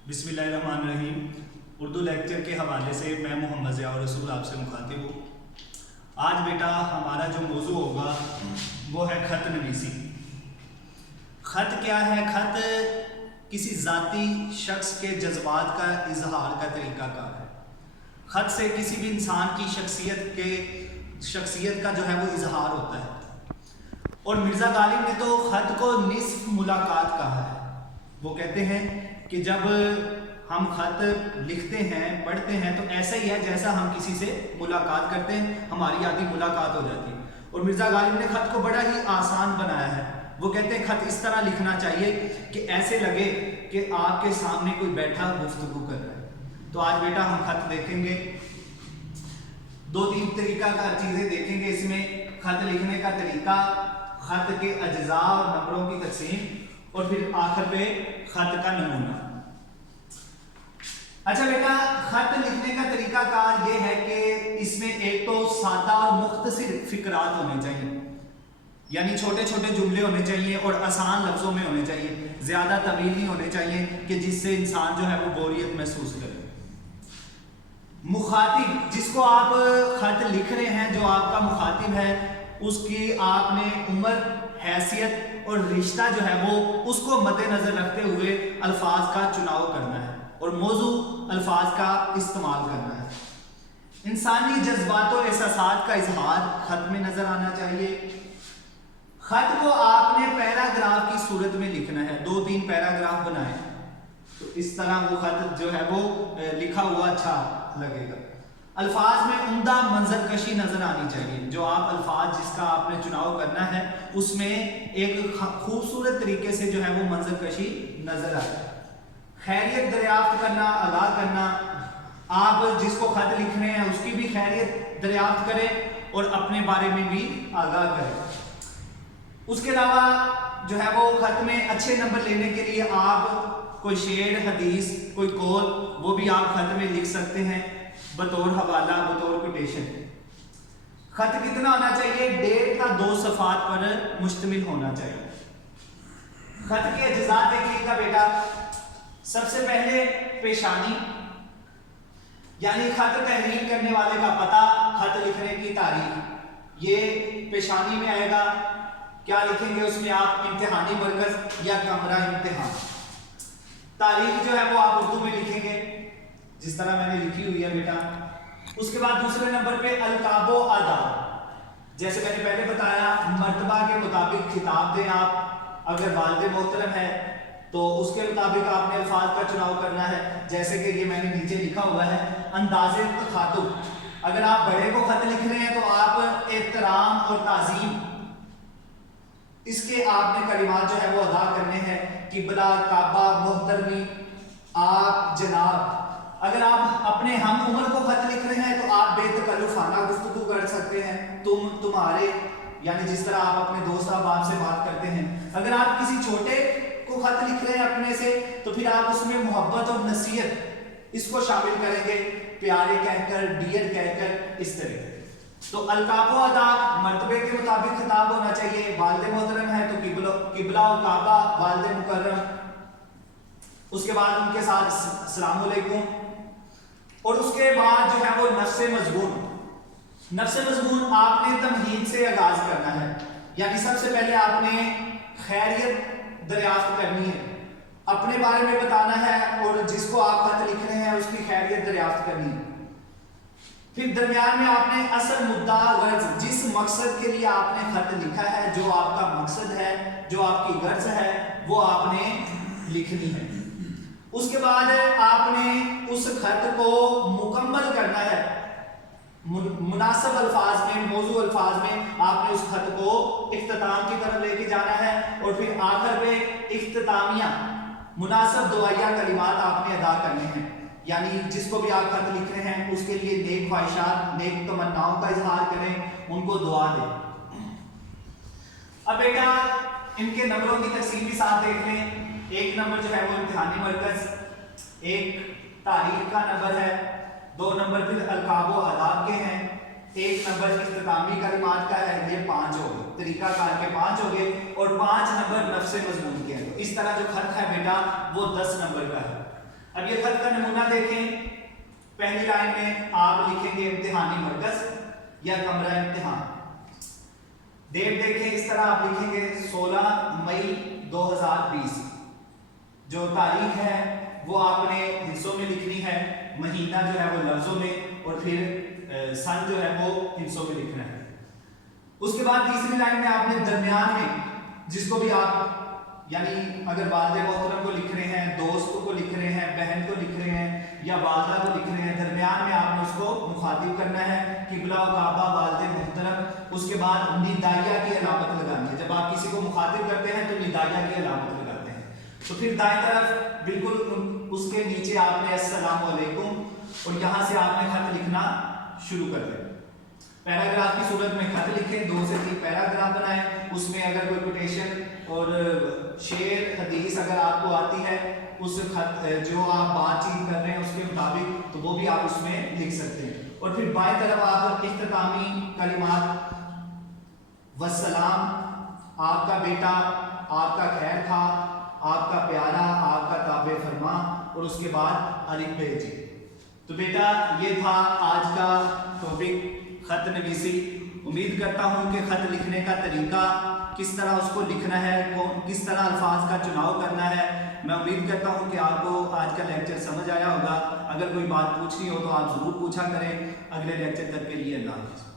बिस्मिल्लाहिर्रहमानिर्रहीम। उर्दू लेक्चर के हवाले से मैं मोहम्मद ज़िया रसूल आपसे मुखातिब हूँ। आज बेटा हमारा जो मौजू होगा वो है ख़त नवीसी। ख़त क्या है? ख़त किसी ज़ाती शख्स के जज्बात का इजहार का तरीक़ाकार है। ख़त से किसी भी इंसान की शख्सियत का जो है वो इजहार होता है। और मिर्ज़ा गालिब ने तो ख़त को निस्फ मुलाकात कहा है। वो कहते हैं कि जब हम ख़त लिखते हैं, पढ़ते हैं, तो ऐसा ही है जैसा हम किसी से मुलाकात करते हैं, हमारी आदि मुलाकात हो जाती है। और मिर्ज़ा गालिब ने ख़त को बड़ा ही आसान बनाया है। वो कहते हैं ख़त इस तरह लिखना चाहिए कि ऐसे लगे कि आपके सामने कोई बैठा गुफ्तगू कर रहा है। तो आज बेटा हम ख़त देखेंगे, 2-3 तरीका का चीज़ें देखेंगे इसमें। ख़त लिखने का तरीका, ख़त के अज्जा और नंबरों की तकसीम, और फिर आखिर पे ख़त का नमूना। अच्छा बेटा, ख़त लिखने का तरीका कार ये है कि इसमें एक तो सादा और मुख्तसर फिक्रात होने चाहिए, यानी छोटे छोटे जुमले होने चाहिए और आसान लफ्ज़ों में होने चाहिए। ज़्यादा तवील नहीं होने चाहिए कि जिससे इंसान जो है वो बोरियत महसूस करे। मुखातिब, जिसको आप ख़त लिख रहे हैं, जो आपका मुखातिब है, उसकी आपने उम्र, हैसियत और रिश्ता जो है वो उसको मद्देनजर रखते हुए अल्फाज का चुनाव करना है और मौजू अल्फाज का इस्तेमाल करना है। इंसानी जज्बात और एहसासात का इजहार ख़त में नजर आना चाहिए। ख़त को आपने पैराग्राफ की सूरत में लिखना है। 2-3 पैराग्राफ बनाए तो इस तरह वो ख़त जो है वो लिखा हुआ अच्छा लगेगा। अल्फाज में उम्दा मंजर कशी नजर आनी चाहिए। जो आप अल्फाज जिसका आपने चुनाव करना है उसमें एक खूबसूरत तरीके से जो है वो मंजर कशी नजर आए। खैरियत दरियाफ्त करना, आगाह करना, आप जिसको ख़त लिख रहे हैं उसकी भी खैरियत दरियाफ्त करें और अपने बारे में भी आगाह करें। उसके अलावा जो है वो ख़त में अच्छे नंबर लेने के लिए आप कोई शेर, हदीस, कोई कौल, वो भी आप ख़त में लिख सकते हैं बतौर हवाला, बतौर कोटेशन। ख़त कितना होना चाहिए? 1.5 का 2 सफ़ात पर मुश्तमिल होना चाहिए। ख़त के अज्जा देखिएगा बेटा। सबसे पहले पेशानी, यानी ख़त तहरीर करने वाले का पता, ख़त लिखने की तारीख, ये पेशानी में आएगा। क्या लिखेंगे उसमें आप? इम्तिहानी मरकज़ या कमरा इम्तिहान। तारीख जो है वो आप उर्दू में लिखेंगे जिस तरह मैंने लिखी हुई है बेटा। उसके बाद दूसरे नंबर पे अलकाबो आदाब, जैसे मैंने पहले बताया, मर्तबा के मुताबिक खिताब दें आप। अगर वालिद मोहतरम है तो उसके मुताबिक आपने अल्फाज का चुनाव करना है। जैसे कि ये मैंने नीचे लिखा हुआ है, अंदाज़े तखातुब। अगर आप बड़े को ख़त लिख रहे हैं तो आप एहतराम और ताज़ीम, इसके आपने कलिमात जो है वो अदा करने हैं। किबला, काबा, मोहतरमी, आप, जनाब। अगर आप अपने हम उम्र को ख़त लिख रहे हैं तो आप बेतकल्लुफ़ाना गुफ्तगू कर सकते हैं, तुम, तुम्हारे, यानी जिस तरह आप अपने दोस्त अहबाब से बात करते हैं। अगर आप किसी छोटे को ख़त लिख रहे हैं अपने से तो फिर आप उसमें मोहब्बत और नसीहत इसको शामिल करेंगे, प्यारे कहकर, डियर कहकर, इस तरह। तो अलकाबो अदाब, मर्तबे के मुताबिक खिताब होना चाहिए। वालिद मोहतरम है तो किबला और काबा, वालिद मुकर्रम। उसके बाद उनके साथ अस्सलाम वालेकुम। और उसके बाद जो है वो नफ्से मजबून। नफ्से मजबून आपने तमहीद से आगाज करना है, यानी सबसे पहले आपने खैरियत दरियाफ्त करनी है, अपने बारे में बताना है और जिसको आप ख़त लिख रहे हैं उसकी खैरियत दरियाफ्त करनी है। फिर दरमियान में आपने असल मुद्दा, गर्ज, जिस मकसद के लिए आपने ख़त लिखा है, जो आपका मकसद है, जो आपकी गर्ज है, वो आपने लिखनी है। उसके बाद आपने उस ख़त को मुकम्मल करना है। मुनासिब अल्फाज में, मौजू अल्फाज में आपने उस ख़त को इख्तिताम की तरफ लेके जाना है। और फिर आखिर पे इख्तितामिया, मुनासिब दुआया कलिमात आपने अदा करने हैं, यानी जिसको भी आप ख़त लिख रहे हैं उसके लिए नेक ख्वाहिशात, नेक तमन्नाओं का इजहार करें, उनको दुआ दें। अब बेटा इनके नंबरों की तकसीम भी साथ देख लें। एक नंबर जो है वो इम्तिहानी मरकज़, एक तारीख का नंबर है, 2 नंबर फिर अलकाबो आदाब के हैं, 1 नंबर इख्तितामी कलिमात का है। ये 5 हो गए, तरीक़ाकार के 5 हो गए, और 5 नंबर नफ्से मजमून के हैं। तो इस तरह जो ख़त है बेटा वो 10 नंबर का है। अब ये खत का नमूना देखें। पहली लाइन में आप लिखेंगे इम्तिहानी मरकज या कमरा इम्तिहान। डेट देखें, इस तरह आप लिखेंगे 16 मई 2020। जो तारीख है वो आपने हिस्सों में लिखनी है, महीना जो है वो लफ्जों में, और फिर सन जो है वो हिस्सों में लिखना है। उसके बाद तीसरी लाइन में आपने दरमियान में जिसको भी आप, यानी अगर वालिद मोहतरम को लिख रहे हैं, दोस्त को लिख रहे हैं, बहन को लिख रहे हैं या वालदा को लिख रहे हैं, दरमियान में आपने उसको मुखातिब करना है, किबला व काबा वालिद मोहतरम। उसके बाद निदाइया की अलामत लगानी है। जब आप किसी को मुखातिब करते हैं तो निदाइया की अलामत लगाते हैं। तो फिर दाएं तरफ बिल्कुल उसके नीचे आपने अस्सलाम वालेकुम, और यहाँ से आपने खत लिखना शुरू कर दें। पैराग्राफ की सूरत में खत लिखें, 2 से 3 पैराग्राफ बनाएं। उसमें अगर कोई कोटेशन और शेर हदीस अगर आपको आती है, उस खत जो आप बातचीत कर रहे हैं उसके मुताबिक, तो वो भी आप उसमें लिख सकते हैं। और फिर बाएं तरफ आप इख्तितामी कलिमात, वस्सलाम, आपका बेटा, आपका खैर खा, आपका प्यारा, आपका ताबे फरमा, और उसके बाद अलिफ भेजी। तो बेटा ये था आज का टॉपिक, खत नवीसी। उम्मीद करता हूँ कि खत लिखने का तरीका, किस तरह उसको लिखना है, किस तरह अल्फाज का चुनाव करना है, मैं उम्मीद करता हूँ कि आपको आज का लेक्चर समझ आया होगा। अगर कोई बात पूछनी हो तो आप ज़रूर पूछा करें। अगले लेक्चर तक के लिए अल्लाह हाफ़िज़।